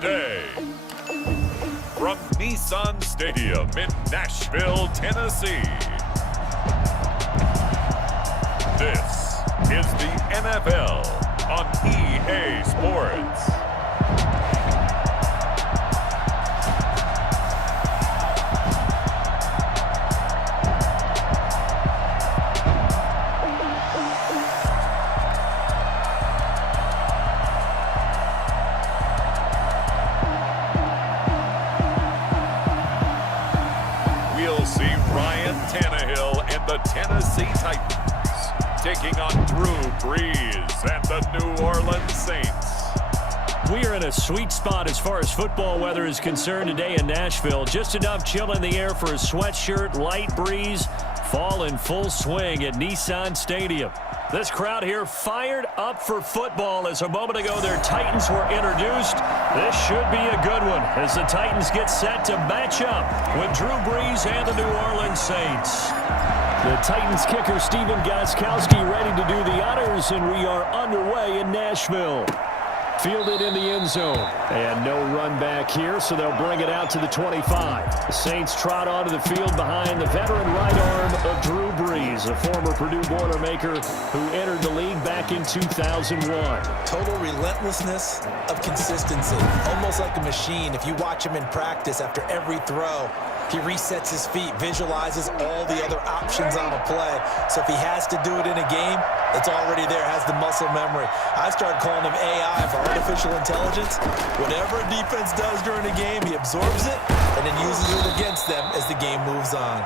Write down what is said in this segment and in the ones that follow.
today. From Nissan Stadium in Nashville, Tennessee. This is the NFL on EA Sports. We'll see Ryan Tannehill and the Tennessee Titans taking on Drew Brees and the New Orleans Saints. We are in a sweet spot as far as football weather is concerned today in Nashville. Just enough chill in the air for a sweatshirt, light breeze, fall in full swing at Nissan Stadium. This crowd here fired up for football as a moment ago their Titans were introduced. This should be a good one as the Titans get set to match up with Drew Brees and the New Orleans Saints. The Titans kicker Stephen Gostkowski ready to do the honors, and we are underway in Nashville. Fielded in the end zone. And no run back here, so they'll bring it out to the 25. The Saints trot onto the field behind the veteran right arm of Drew Brees, a former Purdue Boilermaker who entered the league back in 2001. Total relentlessness of consistency. Almost like a machine. If you watch him in practice after every throw, he resets his feet, visualizes all the other options on a play. So if he has to do it in a game, it's already there, has the muscle memory. I started calling him AI for artificial intelligence. Whatever a defense does during a game, he absorbs it and then uses it against them as the game moves on.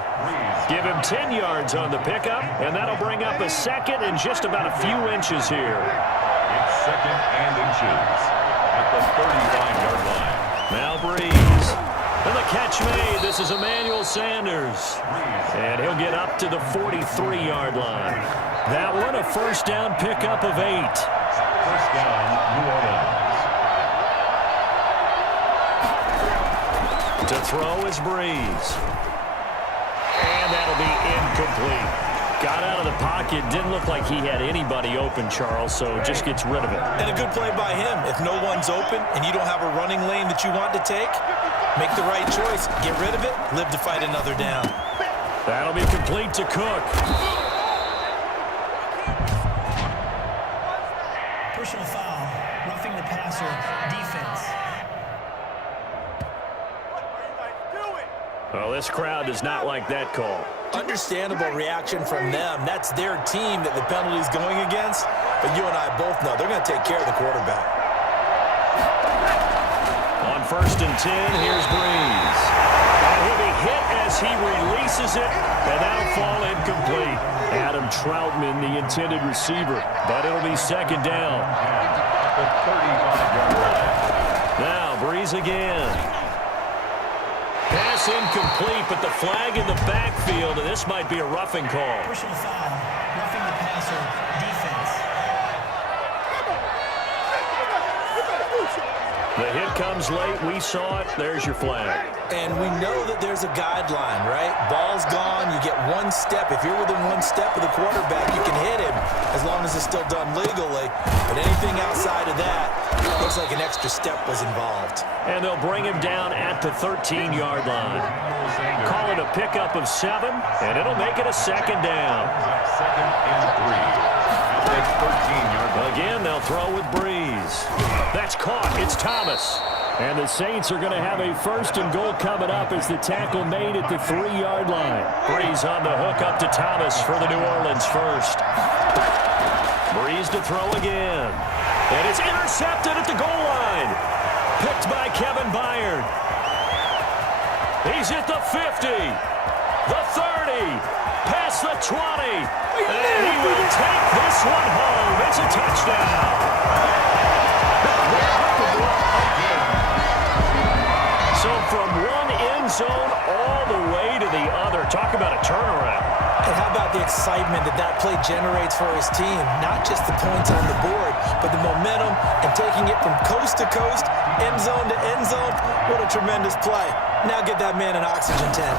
Give him 10 yards on the pickup, and that'll bring up a second and just about a few inches here. It's second and inches at the 35-yard line. Now Brees. And the catch made. This is Emmanuel Sanders. And he'll get up to the 43-yard line. That one a first down pickup of 8. First down, New Orleans. To throw is Brees. And that'll be incomplete. Got out of the pocket. Didn't look like he had anybody open, Charles, so just gets rid of it. And a good play by him. If no one's open and you don't have a running lane that you want to take, make the right choice. Get rid of it. Live to fight another down. That'll be complete to Cook. Personal foul, roughing the passer, defense. Well, this crowd does not like that call. Understandable reaction from them. That's their team that the penalty's going against. But you and I both know they're going to take care of the quarterback. On first and 10, here's Brees. And he'll be hit as he releases it, and that'll fall incomplete. Adam Troutman, the intended receiver, but it'll be second down. The 35-yard line. Now, Brees again. Pass incomplete, but the flag in the backfield, and this might be a roughing call. Personal foul, roughing the passer, defense. The hit comes late. We saw it. There's your flag. And we know that there's a guideline, right? Ball's gone. You get one step. If you're within one step of the quarterback, you can hit him as long as it's still done legally. But anything outside of that, looks like an extra step was involved. And they'll bring him down at the 13-yard line. Call it a pickup of 7, and it'll make it a second down. Second and 3 at the 13-yard line. Again, they'll throw with Brees. That's caught. It's Thomas. And the Saints are going to have a first and goal coming up as the tackle made at the 3-yard line. Brees on the hook up to Thomas for the New Orleans first. Brees to throw again. And it's intercepted at the goal line. Picked by Kevin Byard. He's at the 50. The 30. Past the 20. And he will take this one home. It's a touchdown. So from one end zone all the way to the other. Talk about a turnaround. And how about the excitement that that play generates for his team? Not just the points on the board, but the momentum and taking it from coast to coast, end zone to end zone. What a tremendous play. Now get that man an oxygen tent.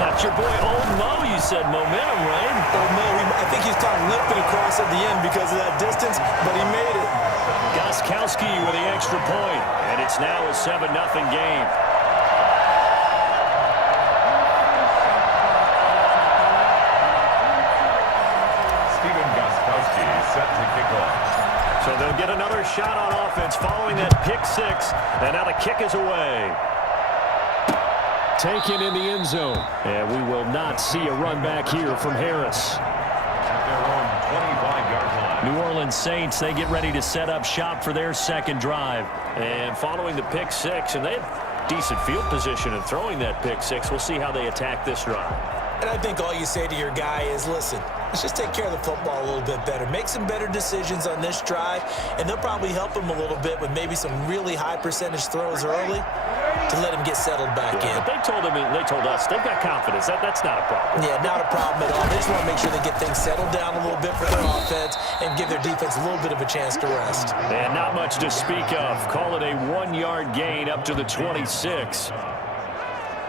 That's your boy Old Mo. You said momentum, right? Old Mo, I think he's kind of limping across at the end because of that distance, but he made it. Gostkowski with the extra point, and it's now a 7-0 game. Set to kick off. So they'll get another shot on offense following that pick six. And now the kick is away. Taken in the end zone. And we will not see a run back here from Harris. At their own 25-yard line. New Orleans Saints, they get ready to set up shop for their second drive. And following the pick six, and they have decent field position in throwing that pick six. We'll see how they attack this drive. And I think all you say to your guy is, listen, let's just take care of the football a little bit better. Make some better decisions on this drive, and they'll probably help him a little bit with maybe some really high percentage throws early to let him get settled back in. But they told us they've got confidence. That's not a problem. Yeah, not a problem at all. They just want to make sure they get things settled down a little bit for their offense and give their defense a little bit of a chance to rest. And not much to speak of. Call it a 1-yard gain up to the 26.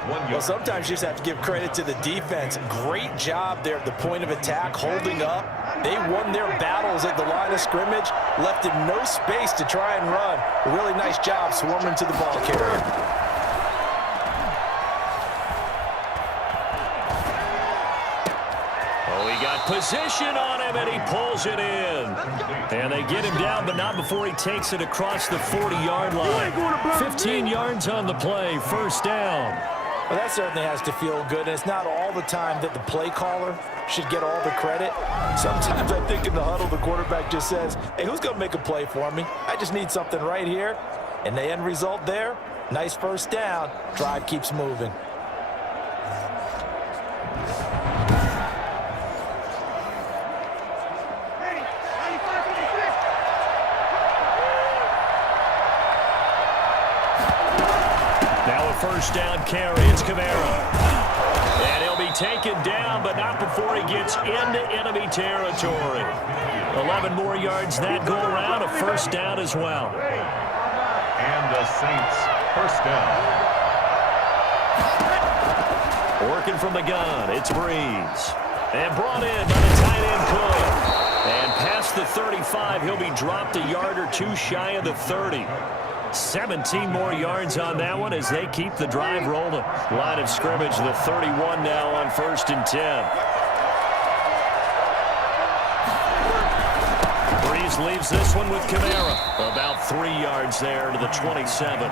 Well, sometimes you just have to give credit to the defense. Great job there at the point of attack, holding up. They won their battles at the line of scrimmage, left him no space to try and run. A really nice job swarming to the ball carrier. Oh, he got position on him, and he pulls it in. And they get him down, but not before he takes it across the 40-yard line. 15 yards on the play, first down. Well, that certainly has to feel good, and it's not all the time that the play caller should get all the credit. Sometimes I think in the huddle, the quarterback just says, hey, who's going to make a play for me? I just need something right here. And the end result there, nice first down. Drive keeps moving. First down carry. It's Kamara. And he'll be taken down, but not before he gets into enemy territory. 11 more yards that go around. A first down as well. And the Saints, first down. Working from the gun, it's Breeze. And brought in by the tight end Cook. And past the 35, he'll be dropped a yard or two shy of the 30. 17 more yards on that one as they keep the drive rolling. Line of scrimmage, the 31 now on 1st and 10. Breeze leaves this one with Kamara. About 3 yards there to the 27.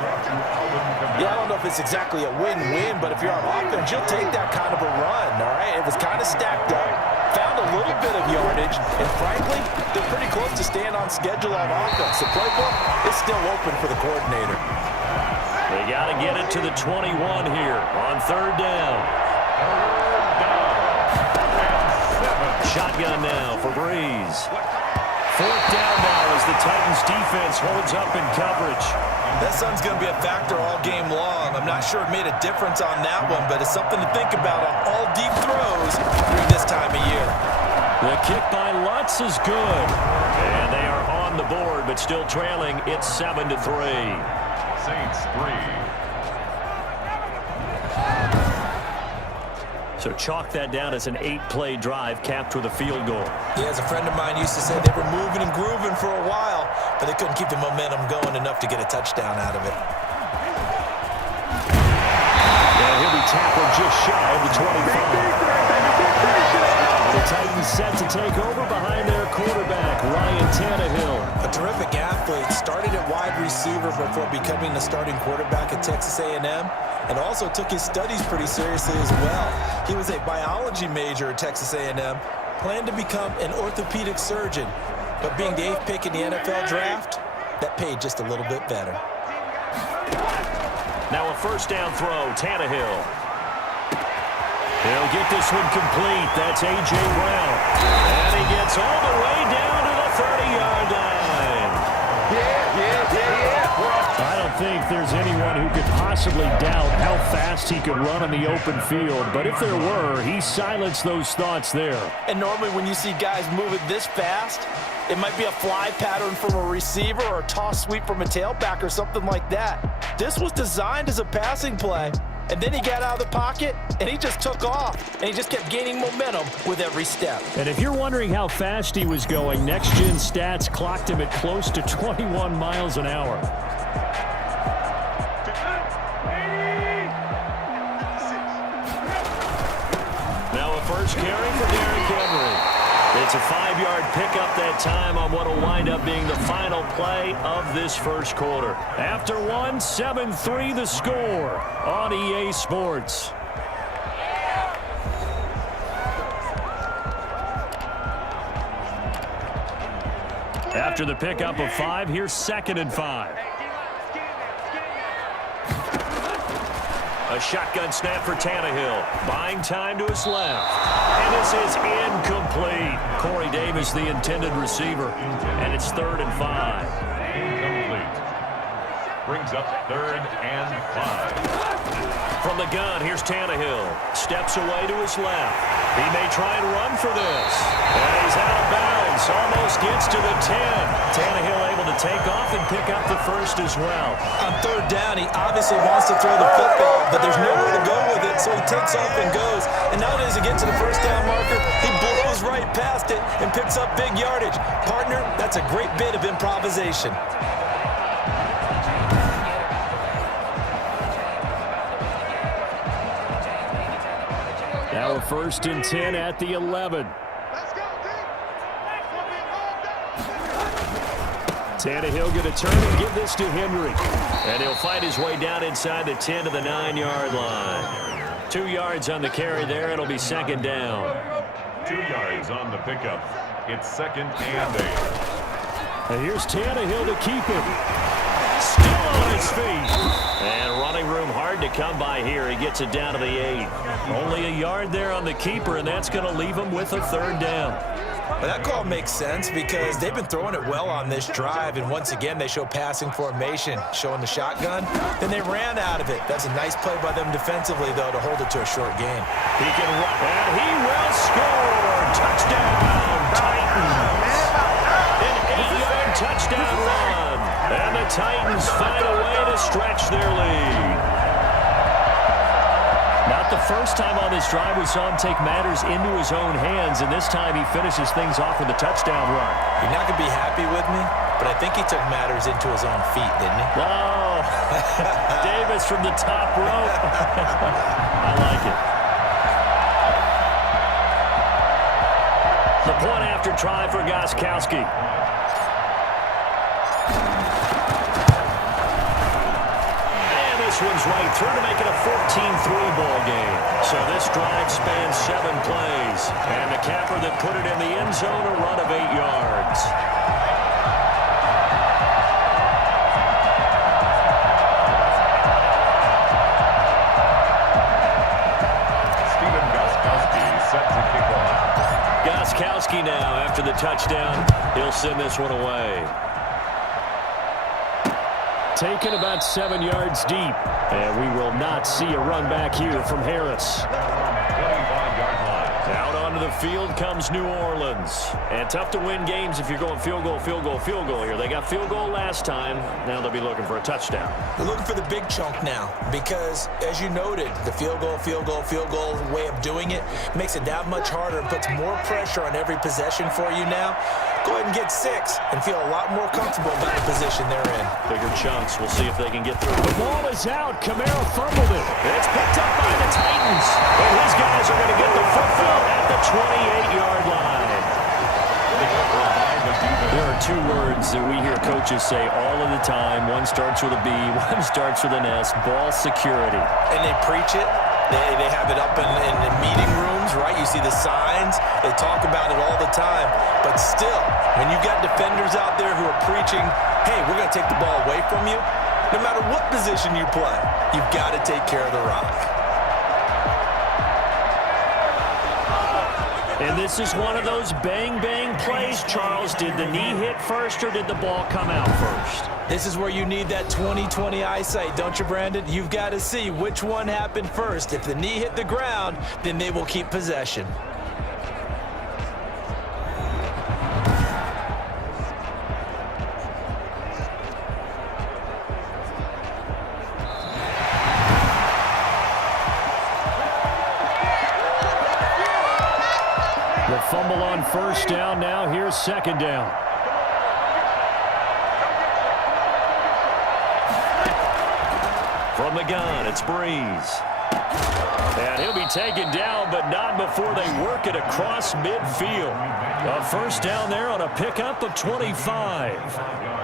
Yeah, I don't know if it's exactly a win-win, but if you're on offense, you'll take that kind of a run, all right? It was kind of stacked up, found a little bit of yardage, and frankly, they're pretty close to staying on schedule on offense. The playbook is still open for the coordinator. They got to get it to the 21 here on 3rd down. Shotgun now for Breeze. 4th down now as the Titans defense holds up in coverage. That sun's going to be a factor all game long. I'm not sure it made a difference on that one, but it's something to think about on all deep throws during this time of year. The kick by Lutz is good. And they are on the board, but still trailing. It's 7-3. Saints 3. So chalk that down as an 8-play drive capped with a field goal. Yeah, as a friend of mine used to say, they were moving and grooving for a while, but they couldn't keep the momentum going enough to get a touchdown out of it. And he'll be tackled just shy of the 25. The Titans set to take over behind their quarterback, Ryan Tannehill. A terrific athlete, started at wide receiver before becoming the starting quarterback at Texas A&M, and also took his studies pretty seriously as well. He was a biology major at Texas A&M, planned to become an orthopedic surgeon, but being the 8th pick in the NFL draft, that paid just a little bit better. Now a first down throw, Tannehill. He'll get this one complete. That's A.J. Brown. And he gets all the way down to the 30-yard line. I don't think there's anyone who could possibly doubt how fast he could run on the open field. But if there were, he silenced those thoughts there. And normally when you see guys moving this fast, it might be a fly pattern from a receiver or a toss sweep from a tailback or something like that. This was designed as a passing play. And then he got out of the pocket, and he just took off. And he just kept gaining momentum with every step. And if you're wondering how fast he was going, next-gen stats clocked him at close to 21 miles an hour. Now a first carry for Derrick Henry. It's a 5-yard pickup that time on what will wind up being the final play of this first quarter. After one, 7-3 the score on EA Sports. After the pickup of 5, here's 2nd and 5. A shotgun snap for Tannehill. Buying time to his left. And this is incomplete. Corey Davis, the intended receiver. And it's 3rd and 5. Incomplete. Brings up 3rd and 5. From the gun, here's Tannehill. Steps away to his left. He may try and run for this. And he's out of bounds. Almost gets to the 10. Tannehill able to take off and pick up the first as well. On 3rd down, he obviously wants to throw the football, but there's nowhere to go with it, so he takes off and goes. And not only does he get to the 1st down marker, he blows right past it and picks up big yardage. Partner, that's a great bit of improvisation. Now a 1st and 10 at the 11. Tannehill going to turn and give this to Henry. And he'll fight his way down inside the 10 to the 9-yard line. 2 yards on the carry there. It'll be 2nd down. 2 yards on the pickup. It's 2nd and 8. And here's Tannehill to keep him. Still on his feet. And running room hard to come by here. He gets it down to the 8. Only a yard there on the keeper, and that's going to leave him with a 3rd down. Well, that call makes sense because they've been throwing it well on this drive, and once again they show passing formation, showing the shotgun. Then they ran out of it. That's a nice play by them defensively, though, to hold it to a short game. He can run, and he will score. Touchdown, Titans. An 8-yard touchdown run. And the Titans find a way to stretch their lead. Not the first time on this drive we saw him take matters into his own hands, and this time he finishes things off with a touchdown run. You're not going to be happy with me, but I think he took matters into his own feet, didn't he? Oh, Davis from the top rope. I like it. The point after try for Gostkowski. This one's right through to make it a 14-3 ball game. So this drive spans 7 plays. And the capper that put it in the end zone, a run of 8 yards. Stephen Gostkowski set to kick off. Gostkowski now, after the touchdown, he'll send this one away. Taken about 7 yards deep. And we will not see a run back here from Harris. 25-yard line. Out onto the field comes New Orleans. And tough to win games if you're going field goal, field goal, field goal here. They got field goal last time. Now they'll be looking for a touchdown. They're looking for the big chunk now because, as you noted, the field goal way of doing it makes it that much harder and puts more pressure on every possession for you now. Go ahead and get 6 and feel a lot more comfortable about the position they're in. Bigger chunks. We'll see if they can get through. The ball is out. Kamara fumbled it. It's picked up by the Titans. And his guys are going to get the football at the 28-yard line. There are 2 words that we hear coaches say all of the time. One starts with a B, one starts with an S. Ball security. And they preach it. They have it up in the meeting rooms, right? You see the signs. They talk about it all the time. But still, when you got defenders out there who are preaching, hey, we're going to take the ball away from you, no matter what position you play, you've got to take care of the rock. And this is one of those bang-bang plays, Charles. Did the knee hit first or did the ball come out first? This is where you need that 20/20 eyesight, don't you, Brandon? You've got to see which one happened first. If the knee hit the ground, then they will keep possession. second down. From the gun, it's Breeze. And he'll be taken down, but not before they work it across midfield. A first down there on a pickup of 25.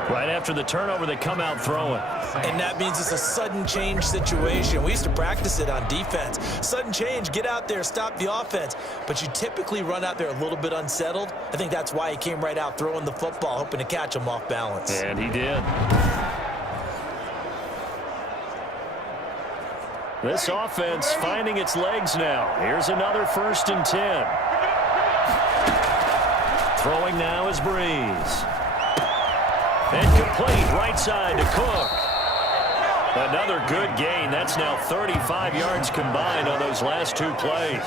Right after the turnover, they come out throwing. And that means it's a sudden change situation. We used to practice it on defense. Sudden change, get out there, stop the offense. But you typically run out there a little bit unsettled. I think that's why he came right out throwing the football, hoping to catch him off balance. And he did. This offense finding its legs now. Here's another 1st and 10. Throwing now is Breeze. And complete right side to Cook. Another good gain. That's now 35 yards combined on those last 2 plays.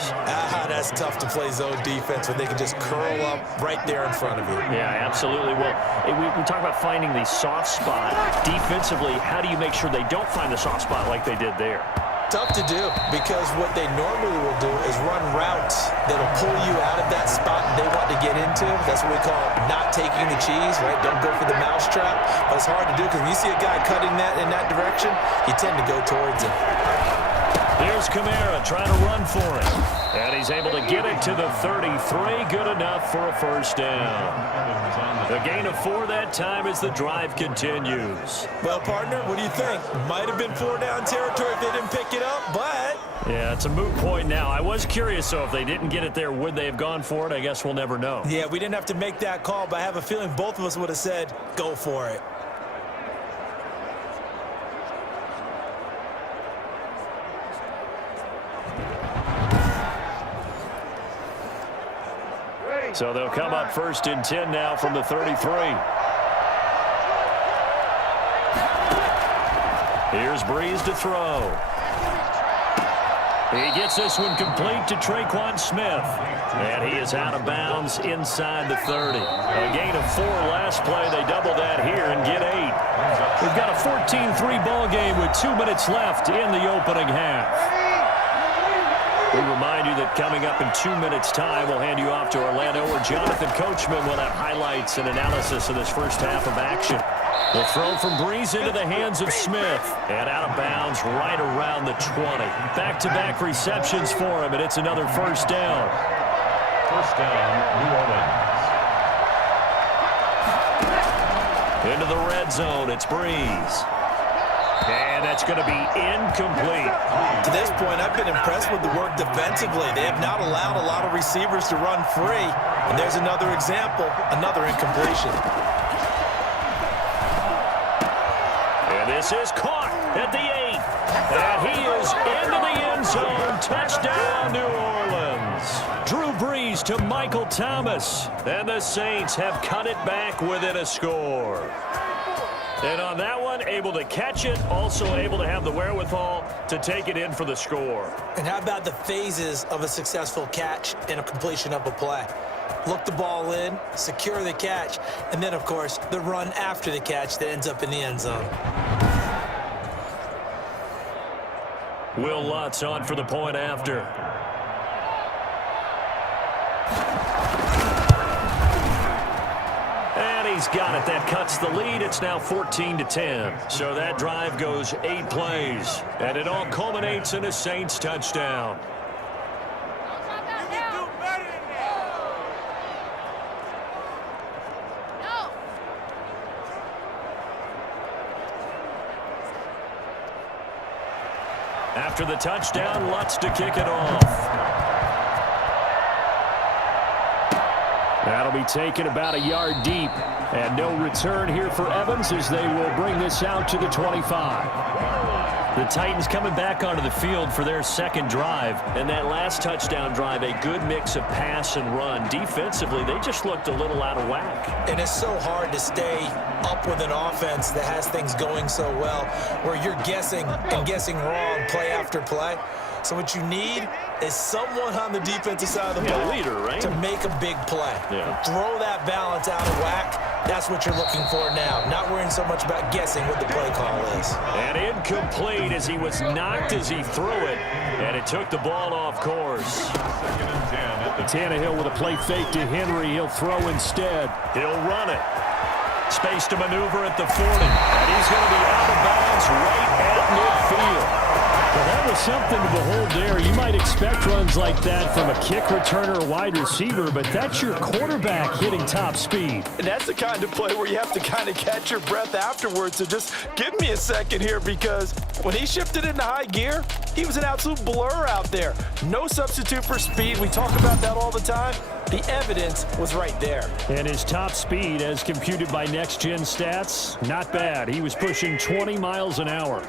That's tough to play zone defense when they can just curl up right there in front of you. Yeah, absolutely. Well, we talk about finding the soft spot. Defensively, how do you make sure they don't find the soft spot like they did there? Tough to do, because what they normally will do is run routes that'll pull you out of that spot they want to get into. That's what we call not taking the cheese, right? Don't go for the mousetrap. But it's hard to do because when you see a guy cutting that in that direction, you tend to go towards him. Here's Kamara trying to run for it. And he's able to get it to the 33. Good enough for a first down. A gain of 4 that time as the drive continues. Well, partner, what do you think? Might have been 4-down territory if they didn't pick it up, but... Yeah, it's a moot point now. I was curious, so if they didn't get it there, would they have gone for it? I guess we'll never know. Yeah, we didn't have to make that call, but I have a feeling both of us would have said, go for it. So they'll come up 1st and 10 now from the 33. Here's Breeze to throw. He gets this one complete to Traquan Smith. And he is out of bounds inside the 30. A gain of 4 last play. They double that here and get 8. We've got a 14-3 ball game with 2 minutes left in the opening half. We remind you that coming up in 2 minutes' time, we'll hand you off to Orlando, where Jonathan Coachman will have highlights and analysis of this first half of action. The throw from Breeze into the hands of Smith. And out of bounds right around the 20. Back-to-back receptions for him, and it's another first down. First down, New Orleans. Into the red zone, it's Breeze. And that's going to be incomplete. To this point, I've been impressed with the work defensively. They have not allowed a lot of receivers to run free. And there's another example, another incompletion. And this is caught at the 8. And he is into the end zone. Touchdown, New Orleans. Drew Brees to Michael Thomas. And the Saints have cut it back within a score. And on that one, able to catch it, also able to have the wherewithal to take it in for the score. And how about the phases of a successful catch and a completion of a play? Look the ball in, secure the catch, and then, of course, the run after the catch that ends up in the end zone. Will Lutz on for the point after. He's got it. That cuts the lead. It's now 14-10. So that drive goes 8 plays. And it all culminates in a Saints touchdown. After the touchdown, Lutz to kick it off. That'll be taken about a yard deep. And no return here for Evans as they will bring this out to the 25. The Titans coming back onto the field for their second drive. And that last touchdown drive, a good mix of pass and run. Defensively, they just looked a little out of whack. And it's so hard to stay up with an offense that has things going so well, where you're guessing and guessing wrong play after play. So what you need is someone on the defensive side of the ball leader, right? to make a big play. Yeah. Throw that balance out of whack. That's what you're looking for now. Not worrying so much about guessing what the play call is. And incomplete as he was knocked as he threw it. And it took the ball off course. 2nd and 10. Tannehill with a play fake to Henry. He'll throw instead. He'll run it. Space to maneuver at the 40. And he's going to be out of bounds right at midfield. Well, that was something to behold there. You might expect runs like that from a kick returner or wide receiver, but that's your quarterback hitting top speed. And that's the kind of play where you have to kind of catch your breath afterwards. So just give me a second here, because when he shifted into high gear, he was an absolute blur out there. No substitute for speed. We talk about that all the time. The evidence was right there. And his top speed, as computed by Next Gen Stats, not bad. He was pushing 20 miles an hour.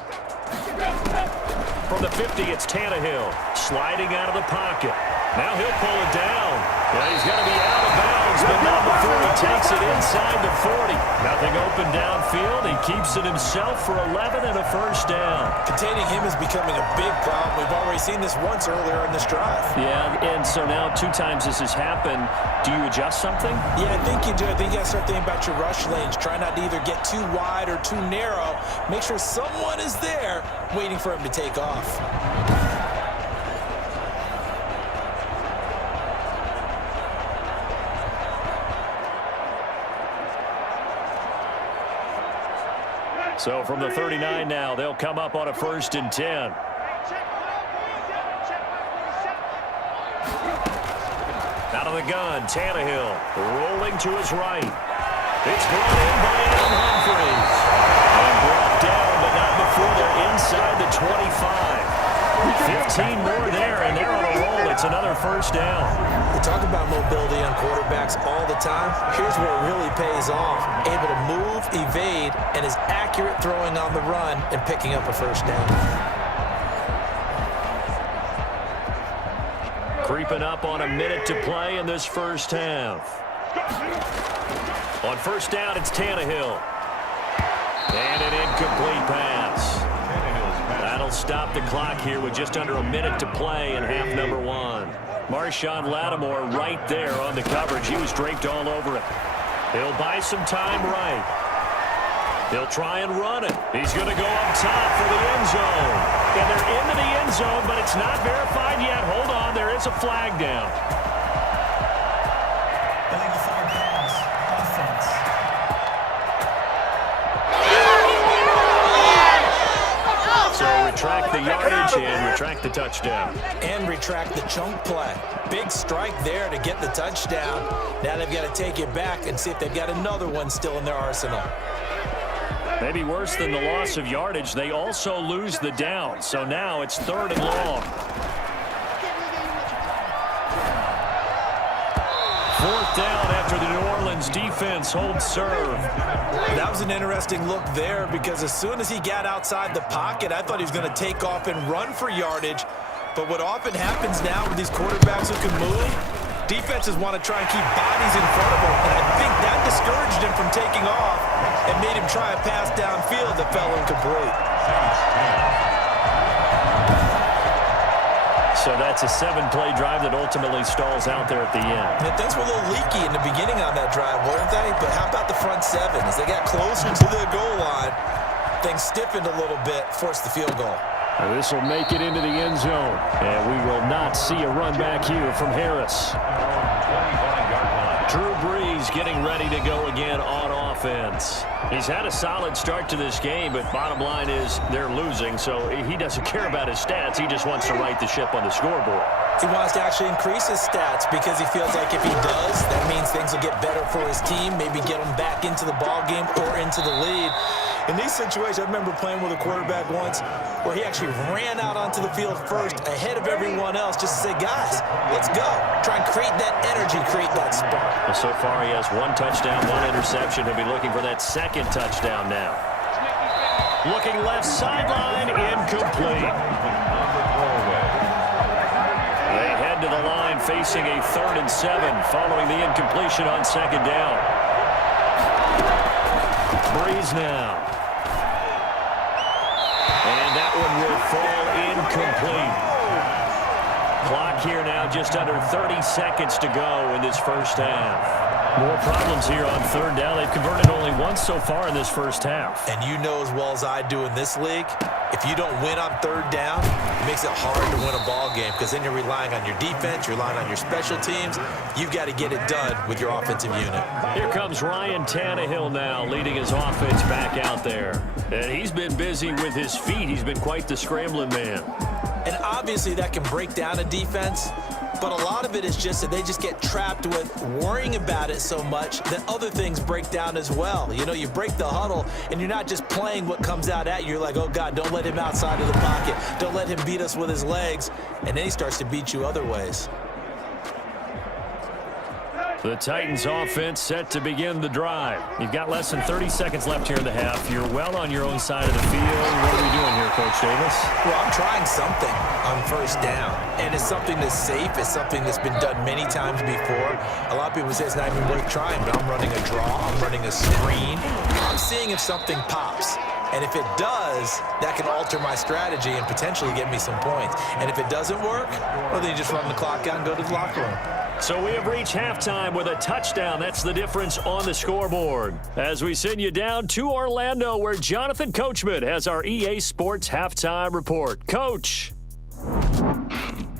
From the 50, it's Tannehill sliding out of the pocket. Now he'll pull it down. Well, he's going to be out of bounds, but not before he takes it inside the 40. Nothing open downfield. He keeps it himself for 11 and a first down. Containing him is becoming a big problem. We've already seen this once earlier in this drive. Yeah, and so now 2 times this has happened. Do you adjust something? Yeah, I think you do. I think you got to start thinking about your rush lanes. Try not to either get too wide or too narrow. Make sure someone is there waiting for him to take off. So from the 39 now, they'll come up on a 1st and 10. Out of the gun, Tannehill rolling to his right. It's brought in by Adam Humphries. And brought down, but not before they're inside the 25. 15 more there, and they're on a roll. It's another first down. We talk about mobility on quarterbacks all the time. Here's where it really pays off. Able to move, evade, and is accurate throwing on the run and picking up a first down. Creeping up on a minute to play in this first half. On first down, it's Tannehill. And an incomplete pass. That'll stop the clock here with just under a minute to play in half number 1. Marshawn Lattimore right there on the coverage. He was draped all over it. He'll buy some time right. He'll try and run it. He's going to go up top for the end zone. And they're into the end zone, but it's not verified yet. Hold on, there is a flag down. Illegal foul pass. Offense. So retract the yardage and retract the touchdown. And retract the chunk play. Big strike there to get the touchdown. Now they've got to take it back and see if they've got another one still in their arsenal. Maybe worse than the loss of yardage, they also lose the down. So now it's 3rd and long. 4th down after the New Orleans defense holds serve. That was an interesting look there, because as soon as he got outside the pocket, I thought he was going to take off and run for yardage. But what often happens now with these quarterbacks who can move, defenses want to try and keep bodies in front of them. And I think that discouraged him from taking off and made him try a pass downfield that fell incomplete. So that's a 7-play drive that ultimately stalls out there at the end. And things were a little leaky in the beginning on that drive, weren't they? But how about the front 7? As they got closer to the goal line, things stiffened a little bit, forced the field goal. This will make it into the end zone. And we will not see a run back here from Harris. Drew Brees getting ready to go again on offense. He's had a solid start to this game, but bottom line is they're losing, so he doesn't care about his stats. He just wants to right the ship on the scoreboard. He wants to actually increase his stats because he feels like if he does, that means things will get better for his team, maybe get him back into the ball game or into the lead. In these situations, I remember playing with a quarterback once where he actually ran out onto the field first ahead of everyone else just to say, guys, let's go. Try and create that energy, create that spark. Well, so far he has 1 touchdown, 1 interception. He'll be looking for that 2nd touchdown now. Looking left sideline, incomplete. They head to the line facing a 3rd and 7 following the incompletion on 2nd down. Brees now. And that one will fall incomplete. Clock here now, just under 30 seconds to go in this first half. More problems here on 3rd down. They've converted only once so far in this first half. And you know as well as I do in this league, If you don't win on third down, it makes it hard to win a ball game because then you're relying on your defense, you're relying on your special teams. You've got to get it done with your offensive unit. Here comes Ryan Tannehill now leading his offense back out there. And he's been busy with his feet. He's been quite the scrambling man. And obviously that can break down a defense, but a lot of it is just that they just get trapped with worrying about it so much that other things break down as well. You know, you break the huddle, and you're not just playing what comes out at you. You're like, oh, God, don't let him outside of the pocket. Don't let him beat us with his legs. And then he starts to beat you other ways. The Titans offense set to begin the drive. You've got less than 30 seconds left here in the half. You're well on your own side of the field. What are we doing here, Coach Davis? Well, I'm trying something on first down. And it's something that's safe. It's something that's been done many times before. A lot of people say it's not even worth trying, but I'm running a draw. I'm running a screen. I'm seeing if something pops. And if it does, that can alter my strategy and potentially get me some points. And if it doesn't work, well, then you just run the clock out and go to the locker room. So we have reached halftime with a touchdown. That's the difference on the scoreboard. As we send you down to Orlando, where Jonathan Coachman has our EA Sports halftime report. Coach.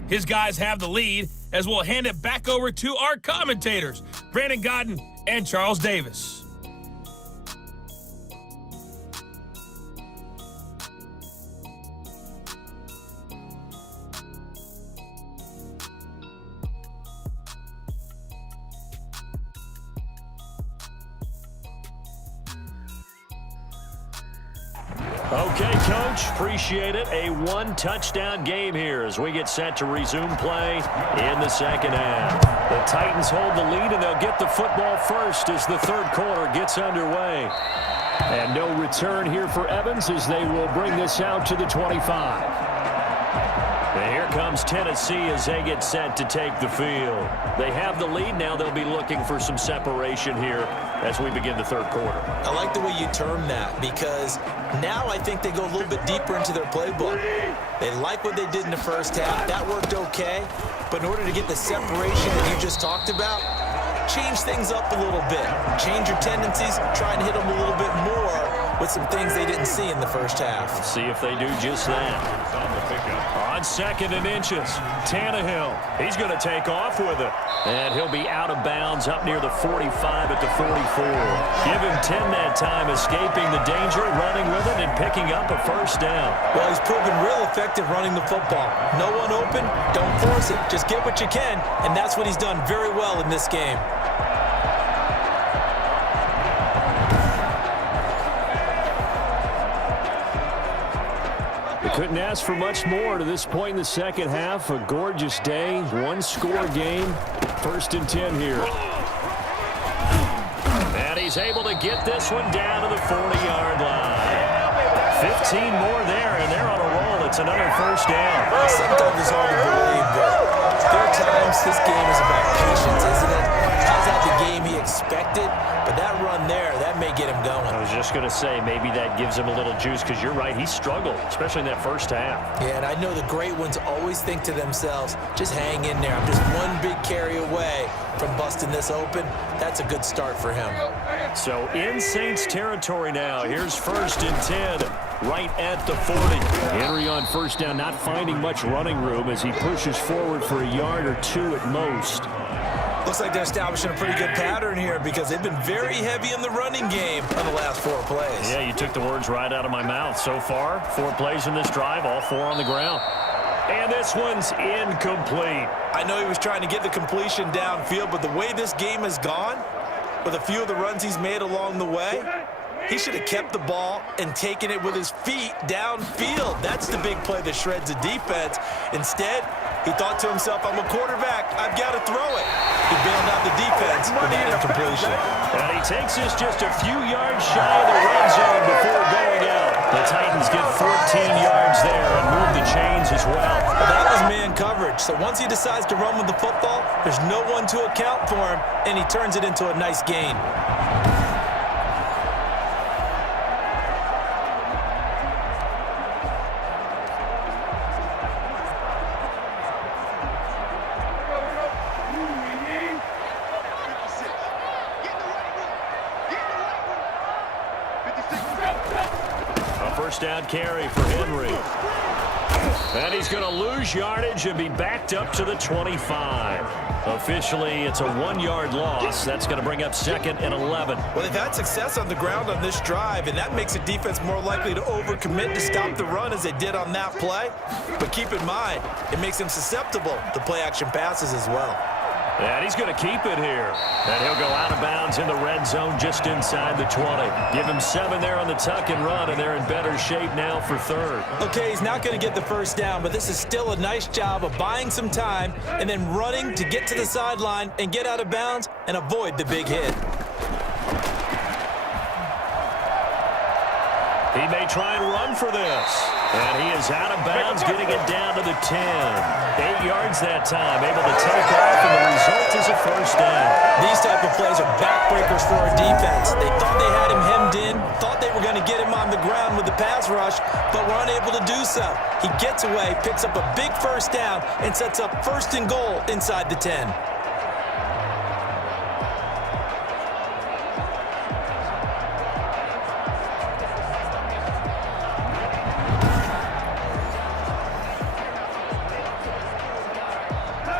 His guys have the lead as we'll hand it back over to our commentators, Brandon Godden and Charles Davis. Okay, Coach, appreciate it. A one-touchdown game here as we get set to resume play in the second half. The Titans hold the lead, and they'll get the football first as the third quarter gets underway. And no return here for Evans as they will bring this out to the 25. And here comes Tennessee as they get set to take the field. They have the lead. Now they'll be looking for some separation here as we begin the third quarter. I like the way you term that because now I think they go a little bit deeper into their playbook. They like what they did in the first half. That worked okay. But in order to get the separation that you just talked about, change things up a little bit. Change your tendencies. Try and hit them a little bit more with some things they didn't see in the first half. See if they do just that. On second and inches, Tannehill. He's going to take off with it. And he'll be out of bounds up near the 45 at the 44. Give him 10 that time, escaping the danger, running with it, and picking up a first down. Well, he's proven real effective running the football. No one open, don't force it. Just get what you can, and that's what he's done very well in this game. Couldn't ask for much more to this point in the second half. A gorgeous day, one-score game. First and 10 here. And he's able to get this one down to the 40-yard line. 15 more there, and they're on a roll. It's another first down. Sometimes it's hard to believe, but there are times this game is about patience, isn't it? How's that the game he expected? But that run there, that may get him going. I was just going to say, maybe that gives him a little juice because you're right, he struggled, especially in that first half. Yeah, and I know the great ones always think to themselves, just hang in there. I'm just one big carry away from busting this open. That's a good start for him. So in Saints territory now. Here's first and 10, right at the 40. Henry on first down, not finding much running room as he pushes forward for a yard or two at most. Looks like they're establishing a pretty good pattern here because they've been very heavy in the running game on the last 4 plays. Yeah, you took the words right out of my mouth. So far, 4 plays in this drive, all 4 on the ground. And this one's incomplete. I know he was trying to get the completion downfield, but the way this game has gone, with a few of the runs he's made along the way, he should have kept the ball and taken it with his feet downfield. That's the big play that shreds a defense. Instead, he thought to himself, I'm a quarterback. I've got to throw it. He bailed out the defense with that incompletion. And he takes this just a few yards shy of the red zone before going out. The Titans get 14 yards there and move the chains as well. Well, that was man coverage. So once he decides to run with the football, there's no one to account for him, and he turns it into a nice gain. first down carry for Henry. And he's going to lose yardage and be backed up to the 25. Officially, it's a 1-yard loss. That's going to bring up 2nd and 11. Well, they've had success on the ground on this drive, and that makes a defense more likely to overcommit to stop the run as they did on that play. But keep in mind, it makes them susceptible to play-action passes as well. And he's going to keep it here. And he'll go out of bounds in the red zone just inside the 20. Give him 7 there on the tuck and run, and they're in better shape now for 3rd. Okay, he's not going to get the first down, but this is still a nice job of buying some time and then running to get to the sideline and get out of bounds and avoid the big hit. He may try and run for this. And he is out of bounds, getting it down to the 10. 8 yards that time, able to take off, and the result is a first down. These type of plays are backbreakers for our defense. They thought they had him hemmed in, thought they were going to get him on the ground with the pass rush, but were unable to do so. He gets away, picks up a big first down, and sets up 1st and goal inside the 10.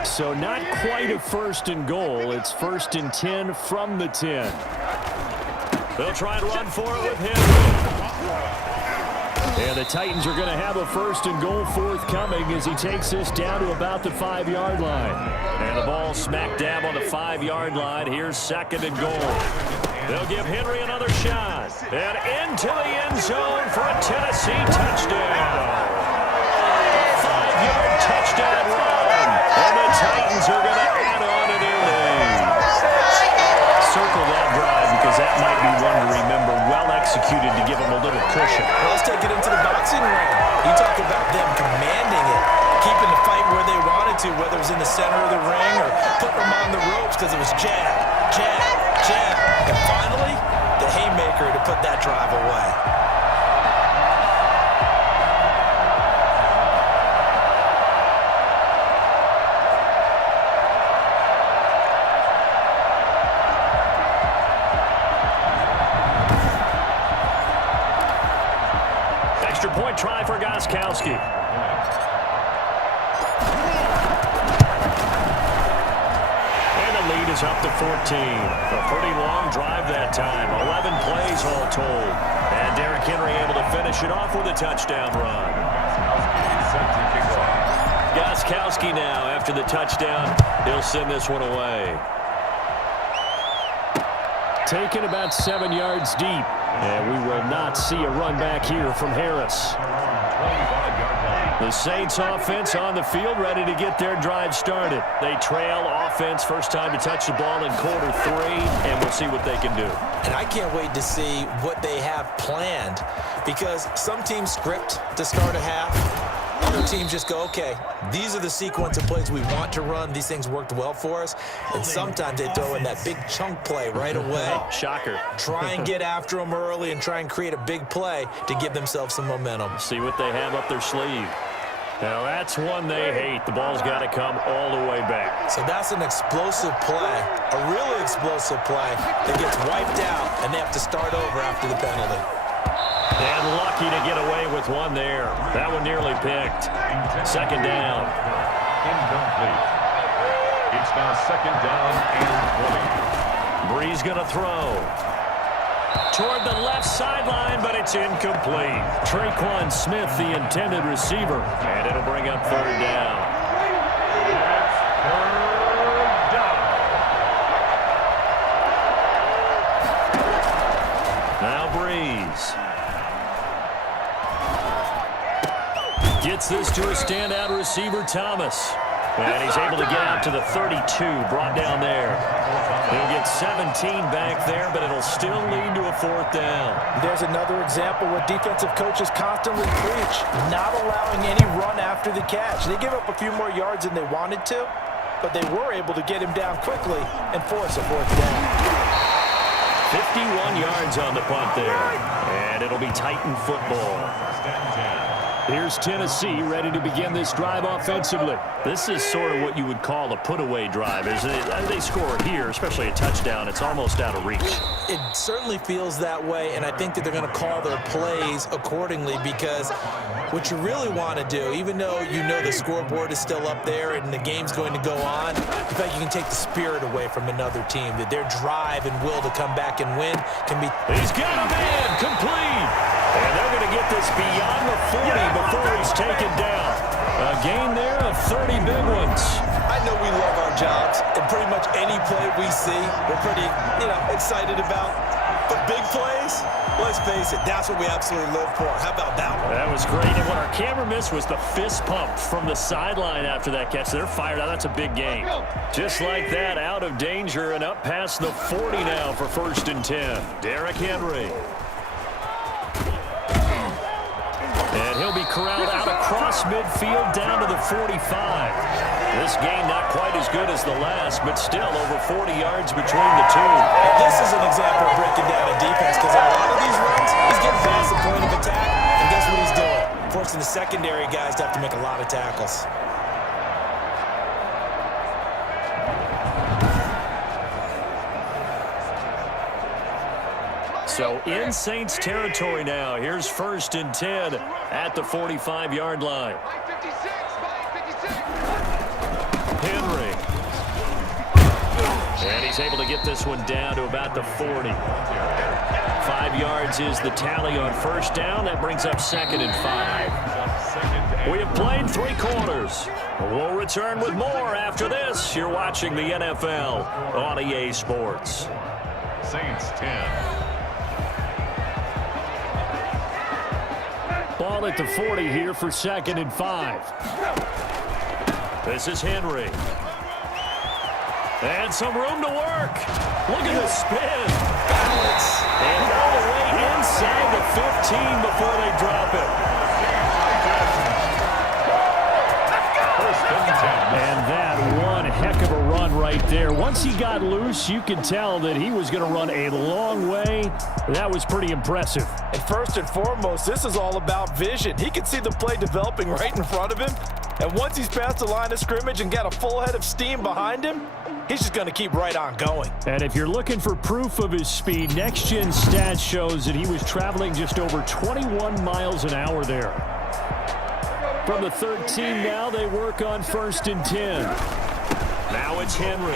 So not quite a 1st and goal. It's 1st and 10 from the 10. They'll try and run for it with Henry. And the Titans are going to have a 1st and goal forthcoming as he takes this down to about the 5-yard line. And the ball smack dab on the 5-yard line. Here's 2nd and goal. They'll give Henry another shot. And into the end zone for a Tennessee touchdown. A 5-yard touchdown run. And the Titans are going to add on to their lead. Circle that drive because that might be one to remember. Well executed to give them a little cushion. Well, let's take it into the boxing ring. You talk about them commanding it, keeping the fight where they wanted to, whether it was in the center of the ring or putting them on the ropes because it was jab, jab, jab. And finally, the haymaker to put that drive away. Point try for Gostkowski. And the lead is up to 14. A pretty long drive that time. 11 plays all told. And Derrick Henry able to finish it off with a touchdown run. Gostkowski now after the touchdown. He'll send this one away. Taken about 7 yards deep. And we will not see a run back here from Harris. The Saints offense on the field, ready to get their drive started. They trail offense, first time to touch the ball in quarter 3, and we'll see what they can do. And I can't wait to see what they have planned because some teams script to start a half. Other teams just go, okay, these are the sequence of plays we want to run. These things worked well for us. And sometimes they throw in that big chunk play right away. Shocker. Try and get after them early and try and create a big play to give themselves some momentum. See what they have up their sleeve. Now that's one they hate. The ball's got to come all the way back. So that's an explosive play, a really explosive play that gets wiped out, and they have to start over after the penalty. And lucky to get away with one there. That one nearly picked. 2nd down. Incomplete. It's now 2nd down and 20. Breeze going to throw. Toward the left sideline, but it's incomplete. Traquan Smith, the intended receiver. And it'll bring up 3rd down. Now Breeze. Gets this to a standout receiver, Thomas. And he's able to get out to the 32, brought down there. He'll get 17 back there, but it'll still lead to a 4th down. There's another example where defensive coaches constantly preach, not allowing any run after the catch. They give up a few more yards than they wanted to, but they were able to get him down quickly and force a 4th down. 51 yards on the punt there, and it'll be Titan football. Here's Tennessee ready to begin this drive offensively. This is sort of what you would call a put-away drive, isn't it? They score here, especially a touchdown. It's almost out of reach. It certainly feels that way, and I think that they're going to call their plays accordingly, because what you really want to do, even though you know the scoreboard is still up there and the game's going to go on, in fact, you can take the spirit away from another team, that their drive and will to come back and win can be... He's got a man, complete. And they're going to get this beyond the 40 before he's taken down. A gain there of 30 big ones. I know we love our jobs, and pretty much any play we see, we're pretty, excited about. But big plays, let's face it, that's what we absolutely live for. How about that one? That was great. And what our camera missed was the fist pump from the sideline after that catch. They're fired out. That's a big gain. Just like that, out of danger and up past the 40 now for 1st and 10. Derrick Henry. And he'll be corralled out across midfield down to the 45. This game not quite as good as the last, but still over 40 yards between the two. And this is an example of breaking down a defense, because a lot of these runs, he's getting past the point of attack, and guess what he's doing? Forcing the secondary guys to have to make a lot of tackles. So in Saints territory now. Here's 1st and 10 at the 45-yard line. Henry. And he's able to get this one down to about the 40. 5 yards is the tally on 1st down. That brings up 2nd and 5. We have played 3 quarters. We'll return with more after this. You're watching the NFL on EA Sports. Saints 10. Ball at the 40 here for 2nd and 5. This is Henry. And some room to work. Look at the spin. Balance. And all the way inside the 15 before they drop it. And that one heck of a run right there. Once he got loose, you could tell that he was going to run a long way. That was pretty impressive. And first and foremost, this is all about vision. He can see the play developing right in front of him. And once he's past the line of scrimmage and got a full head of steam behind him, he's just going to keep right on going. And if you're looking for proof of his speed, Next Gen Stats shows that he was traveling just over 21 miles an hour there. From the 13 now, they work on 1st and 10. Now it's Henry. And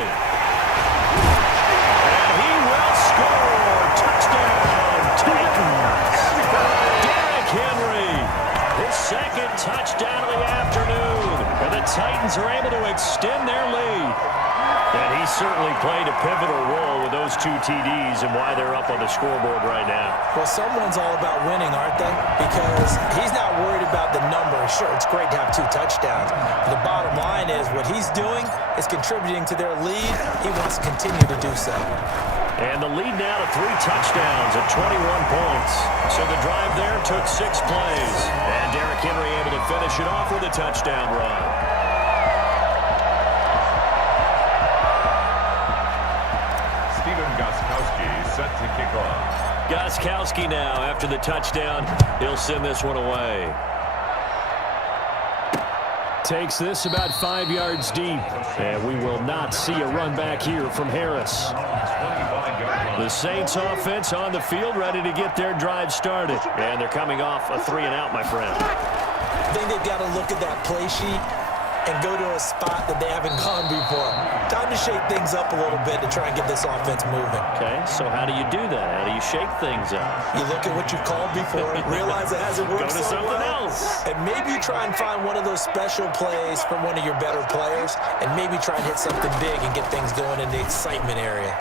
he will score. Touchdown, Titans. Derrick Henry, his 2nd touchdown of the afternoon. And the Titans are able to extend their lead. And he certainly played a pivotal role with those 2 TDs and why they're up on the scoreboard right now. Well, someone's all about winning, aren't they? Because he's not worried about the number. Sure, it's great to have 2 touchdowns. But the bottom line is what he's doing is contributing to their lead. He wants to continue to do so. And the lead now to 3 touchdowns at 21 points. So the drive there took 6 plays. And Derrick Henry able to finish it off with a touchdown run. Set to kick off. Gostkowski now after the touchdown. He'll send this one away. Takes this about 5 yards deep. And we will not see a run back here from Harris. The Saints offense on the field ready to get their drive started. And they're coming off a 3 and out, my friend. I think they've got to look at that play sheet and go to a spot that they haven't gone before. Time to shake things up a little bit to try and get this offense moving. Okay, so how do you do that? How do you shake things up? You look at what you've called before, realize it hasn't worked Go to so something well, else. and maybe you try and find one of those special plays from one of your better players, and maybe try and hit something big and get things going in the excitement area.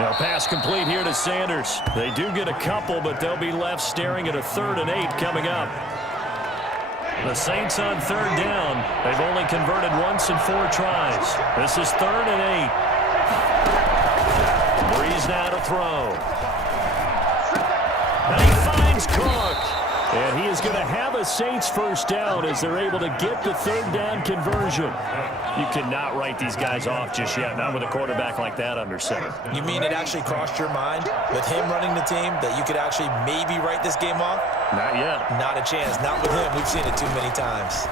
Now, pass complete here to Sanders. They do get a couple, but they'll be left staring at a 3rd and 8 coming up. The Saints on 3rd down. They've only converted once in 4 tries. This is 3rd and 8. Breeze now to throw. And he finds Cook. And he is going to have a Saints first down as they're able to get the third down conversion. You cannot write these guys off just yet, not with a quarterback like that under center. You mean it actually crossed your mind with him running the team that you could actually maybe write this game off? Not yet. Not a chance. Not with him. We've seen it too many times.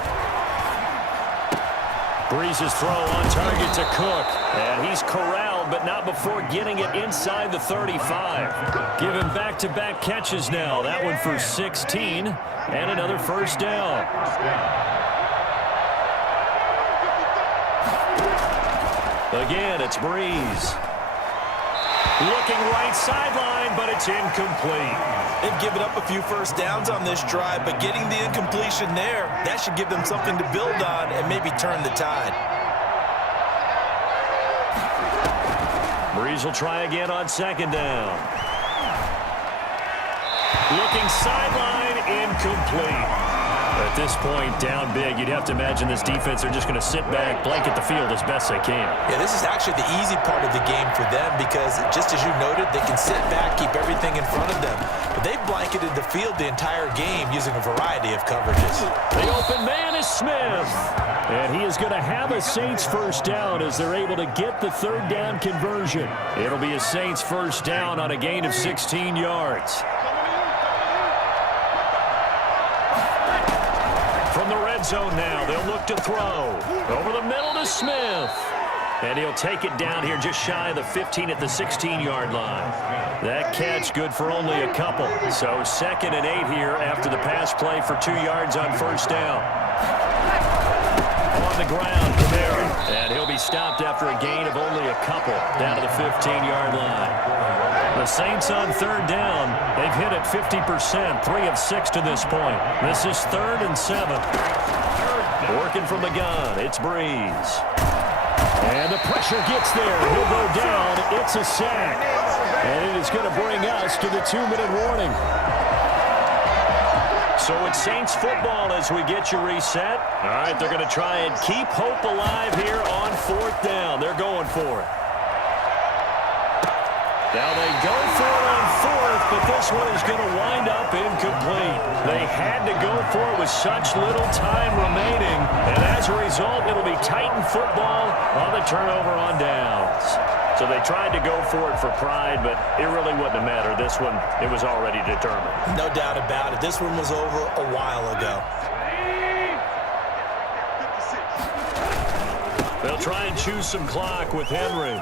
Breeze's throw on target to Cook. And he's corralled, but not before getting it inside the 35. Given back-to-back catches now. That one for 16 and another first down. Again, it's Breeze. Looking right sideline, but it's incomplete. They've given up a few first downs on this drive, but getting the incompletion there, that should give them something to build on and maybe turn the tide. Breeze will try again on second down. Looking sideline, incomplete. At this point, down big, you'd have to imagine this defense are just going to sit back, blanket the field as best they can. Yeah, this is actually the easy part of the game for them because, just as you noted, they can sit back, keep everything in front of them. But they've blanketed the field the entire game using a variety of coverages. The open man is Smith. And he is going to have a Saints first down as they're able to get the third down conversion. It'll be a Saints first down on a gain of 16 yards. From the red zone now, they'll look to throw. Over the middle to Smith. And he'll take it down here just shy of the 15 at the 16-yard line. That catch good for only a couple. So 2nd and 8 here after the pass play for 2 yards on first down. On the ground, Kamara. And he'll be stopped after a gain of only a couple down to the 15-yard line. The Saints on third down. They've hit it 50%, 3 of 6 to this point. This is 3rd and 7. Working from the gun, it's Breeze. And the pressure gets there. He'll go down. It's a sack. And it is going to bring us to the 2-minute warning. So it's Saints football as we get you reset. All right, they're going to try and keep hope alive here on 4th down. They're going for it. Now they go for it on 4th, but this one is going to wind up incomplete. They had to go for it with such little time remaining, and as a result, it'll be Titan football on the turnover on downs. So they tried to go for it for pride, but it really wouldn't have mattered. This one, it was already determined. No doubt about it. This one was over a while ago. They'll try and choose some clock with Henry.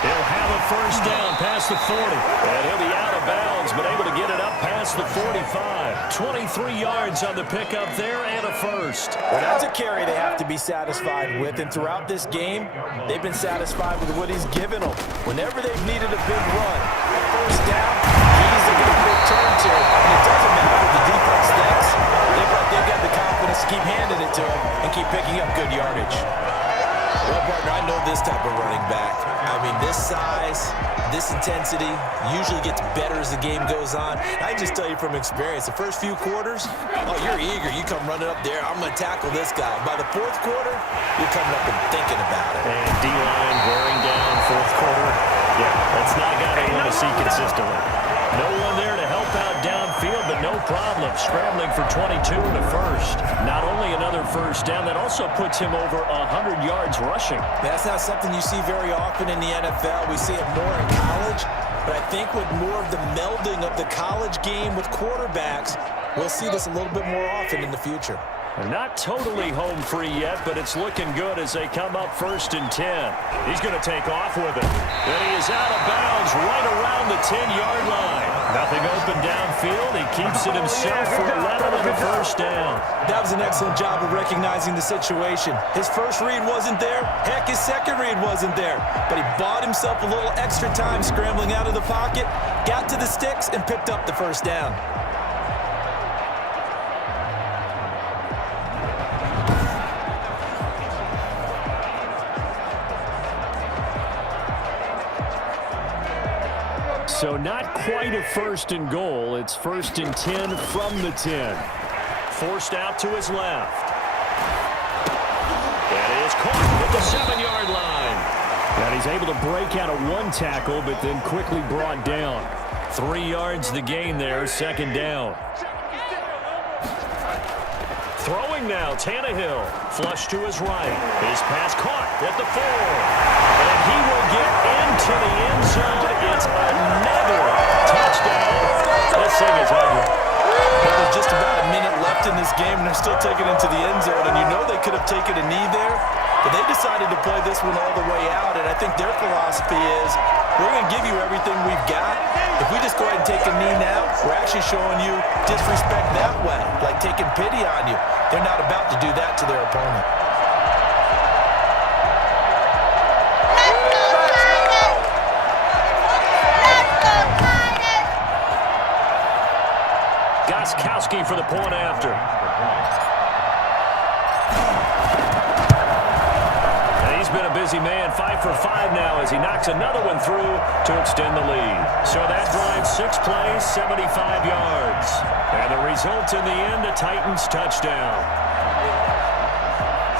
He'll have a first down past the 40. And he'll be out of bounds, but able to get it up past the 45. 23 yards on the pickup there and a first. Well, that's a carry they have to be satisfied with. And throughout this game, they've been satisfied with what he's given them. Whenever they've needed a big run, first down, he's a good return to. And it doesn't matter what the defense thinks. They've got the confidence to keep handing it to him and keep picking up good yardage. Well, partner, I know this type of running back. I mean, this size, this intensity usually gets better as the game goes on. I can just tell you from experience, the first few quarters, oh, you're eager. You come running up there, I'm going to tackle this guy. By the 4th quarter, you're coming up and thinking about it. And D-line wearing down 4th quarter. Yeah, that's not a guy they want to see consistently. No one there to help out downfield, but no problem. Scrambling for 22 in the first. Not only another first down, that also puts him over 100 yards rushing. That's not something you see very often in the NFL. We see it more in college, but I think with more of the melding of the college game with quarterbacks, we'll see this a little bit more often in the future. Not totally home free yet, but it's looking good as they come up 1st and 10. He's going to take off with it. Then he is out of bounds right around the 10-yard line. Nothing open downfield. He keeps it himself for 11 and a first down. That was an excellent job of recognizing the situation. His first read wasn't there. Heck, his second read wasn't there. But he bought himself a little extra time scrambling out of the pocket, got to the sticks, and picked up the first down. So not quite a 1st and goal. It's 1st and 10 from the 10. Forced out to his left. That is caught at the 7-yard line. And he's able to break out of one tackle, but then quickly brought down. 3 yards the gain there, second down. Throwing now, Tannehill. Flush to his right. His pass caught at the 4. And he will get into the end zone. It's another touchdown. This thing is ugly. There's just about a minute left in this game, and they're still taking it into the end zone. And you know they could have taken a knee there, but they decided to play this one all the way out. And I think their philosophy is, we're going to give you everything we've got. If we just go ahead and take a knee now, we're actually showing you disrespect that way, like taking pity on you. They're not about to do that to their opponent. Goskowski for the point after. And he's been a busy man, 5 for 5 now as he knocks another one through to extend the lead. So that drive, 6 plays, 75 yards. And the result in the end, a Titans touchdown.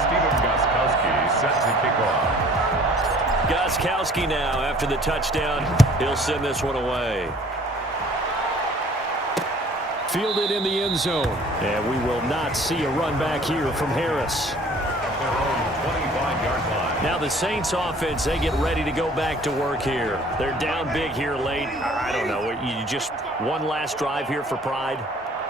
Stephen Goskowski set to kick off. Goskowski now, after the touchdown, he'll send this one away. Fielded in the end zone. And we will not see a run back here from Harris. Their own 25-yard line. Now the Saints offense, they get ready to go back to work here. They're down big here late. I don't know. You just one last drive here for pride?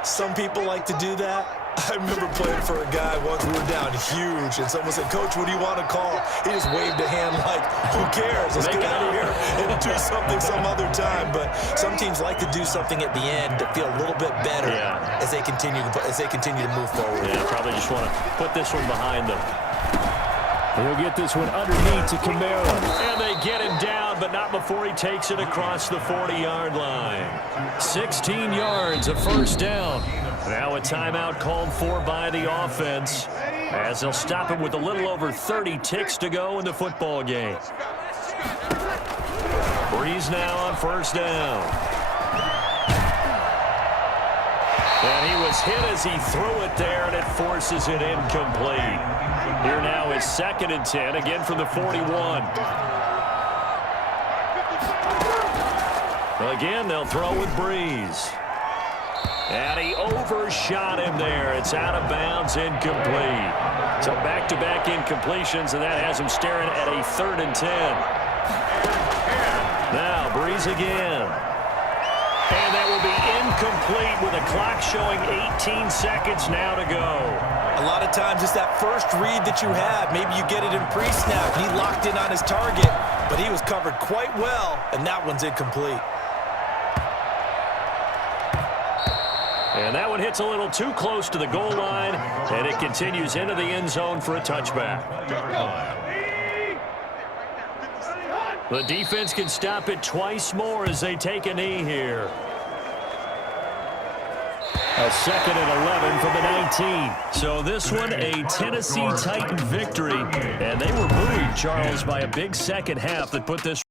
Some people like to do that. I remember playing for a guy once. We were down huge, and someone said, "Coach, what do you want to call?" He just waved a hand like, "Who cares? Let's get out of here and do something some other time." But some teams like to do something at the end to feel a little bit better as they continue to move forward. Yeah, probably just want to put this one behind them. He'll get this one underneath to Kamara. And they get him down, but not before he takes it across the 40-yard line. 16 yards, a first down. Now a timeout called for by the offense as they'll stop it with a little over 30 ticks to go in the football game. Breeze now on first down. And he was hit as he threw it there, and it forces it incomplete. Here now is 2nd and 10, again from the 41. Again, they'll throw with Breeze. And he overshot him there. It's out of bounds, incomplete. So back-to-back incompletions, and that has him staring at a 3rd and 10. Now, Breeze again. And that will be incomplete with a clock showing 18 seconds now to go. A lot of times it's that first read that you have. Maybe you get it in pre-snap. He locked in on his target, but he was covered quite well, and that one's incomplete. And that one hits a little too close to the goal line, and it continues into the end zone for a touchback. The defense can stop it twice more as they take a knee here. A 2nd and 11 from the 19. So this one, a Tennessee Titan victory. And they were buoyed, Charles, by a big second half that put this